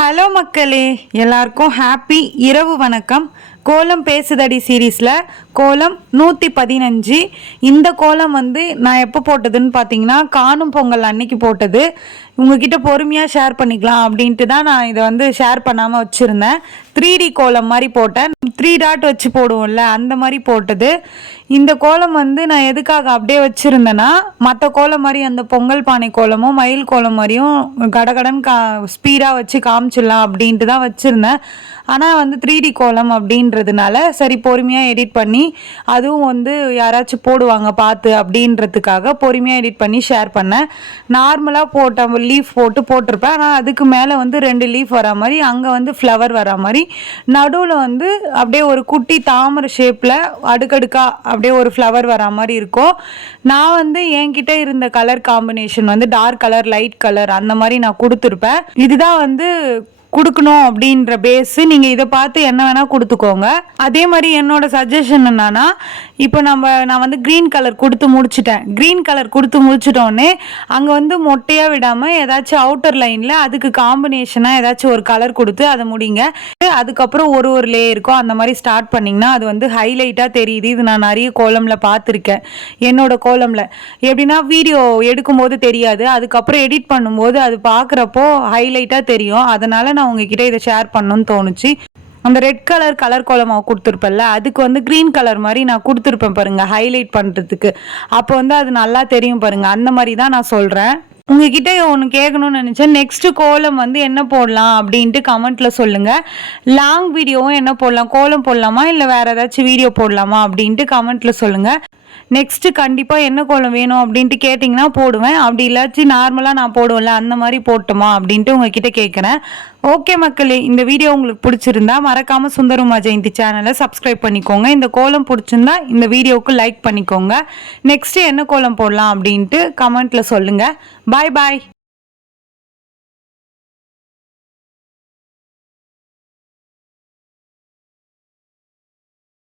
Hello மக்களே, எல்லாருக்கும் happy இரவு வணக்கம். கோலம் பேசுதடி சீரீஸில் கோலம் 115. இந்த கோலம் நான் எப்போ போட்டதுன்னு பார்த்தீங்கன்னா காணும் பொங்கல் அன்னைக்கு போட்டது. உங்ககிட்ட பொறுமையாக ஷேர் பண்ணிக்கலாம் அப்படின்ட்டு தான் நான் இதை ஷேர் பண்ணாமல் வச்சுருந்தேன். 3D கோலம் மாதிரி போட்டேன். 3 டாட் வச்சு போடுவோம்ல, அந்த மாதிரி போட்டது. இந்த கோலம் நான் எதுக்காக அப்படியே வச்சுருந்தேன்னா, மற்ற கோலம் மாதிரி அந்த பொங்கல் பானை கோலமும் மயில் கோலம் மாதிரியும் கடகடன் ஸ்பீடாக வச்சு காமிச்சிடலாம் அப்படின்ட்டு தான் வச்சுருந்தேன். ஆனால் 3D கோலம் அப்படின்றதுனால சரி பொறுமையாக எடிட் பண்ணி, அதுவும் யாராச்சும் போடுவாங்க பார்த்து அப்படின்றதுக்காக பொறுமையாக எடிட் பண்ணி ஷேர் பண்ணேன். நார்மலாக போட்ட லீஃப் போட்டிருப்பேன். ஆனால் அதுக்கு மேலே 2 லீஃப் வர மாதிரி, அங்கே ஃப்ளவர் வர மாதிரி, நடுவில் அப்படியே ஒரு குட்டி தாமரை ஷேப்பில் அடுக்கடுக்காக அப்படியே ஒரு ஃப்ளவர் வர மாதிரி இருக்கும். நான் என்கிட்ட இருந்த colour combination dark colour, light colour அந்த மாதிரி நான் கொடுத்துருப்பேன். இதுதான் கொடுக்கணும் அப்படின்ற பேஸு. நீங்கள் இதை பார்த்து என்ன வேணால் கொடுத்துக்கோங்க. அதே மாதிரி என்னோட சஜஷன் என்னன்னா, இப்போ நான் க்ரீன் கலர் கொடுத்து முடிச்சிட்டேன். க்ரீன் கலர் கொடுத்து முடிச்சிட்டோன்னே அங்கே மொட்டையாக விடாமல் ஏதாச்சும் அவுட்டர் லைனில் அதுக்கு காம்பினேஷனாக ஏதாச்சும் ஒரு கலர் கொடுத்து அதை முடிங்க. அதுக்கப்புறம் ஒரு லேயருக்கும் அந்த மாதிரி ஸ்டார்ட் பண்ணிங்கன்னா அது ஹைலைட்டாக தெரியுது. இது நான் நிறைய கோலமில் பார்த்துருக்கேன். என்னோட கோலமில் எப்படின்னா வீடியோ எடுக்கும்போது தெரியாது, அதுக்கப்புறம் எடிட் பண்ணும்போது அது பார்க்குறப்போ ஹைலைட்டாக தெரியும். அதனால் நான் உங்ககிட்ட இதை ஷேர் பண்ணணும்னு தோணுச்சு. அந்த ரெட் கலர் கோலமாக கொடுத்துருப்பேன்ல, அதுக்கு க்ரீன் கலர் மாதிரி நான் கொடுத்துருப்பேன் பாருங்க, ஹைலைட் பண்ணுறதுக்கு. அப்போ அது நல்லா தெரியும் பாருங்க. அந்த மாதிரி தான் நான் சொல்கிறேன். உங்ககிட்ட ஒன்று கேட்கணும்னு நினச்சேன். நெக்ஸ்ட்டு கோலம் என்ன போடலாம் அப்படின்ட்டு கமெண்ட்டில் சொல்லுங்கள். லாங் வீடியோவும் என்ன போடலாம், கோலம் போடலாமா இல்லை வேறு ஏதாச்சும் வீடியோ போடலாமா அப்படின்ட்டு கமெண்ட்டில் சொல்லுங்கள். நெக்ஸ்ட்டு கண்டிப்பாக என்ன கோலம் வேணும் அப்படின்ட்டு கேட்டிங்கன்னா போடுவேன். அப்படி இல்லாச்சும் நார்மலாக நான் போடுவேன்ல, அந்த மாதிரி போட்டுமா அப்படின்ட்டு உங்ககிட்ட கேட்குறேன். ஓகே மக்களே, இந்த வீடியோ உங்களுக்கு பிடிச்சிருந்தா மறக்காமல் சுந்தரமா ஜெயந்தி சேனலை சப்ஸ்கிரைப் பண்ணிக்கோங்க. இந்த கோலம் பிடிச்சிருந்தா இந்த வீடியோவுக்கு லைக் பண்ணிக்கோங்க. நெக்ஸ்ட்டு என்ன கோலம் போடலாம் அப்படின்ட்டு கமெண்ட்டில் சொல்லுங்கள். பாய் பாய்.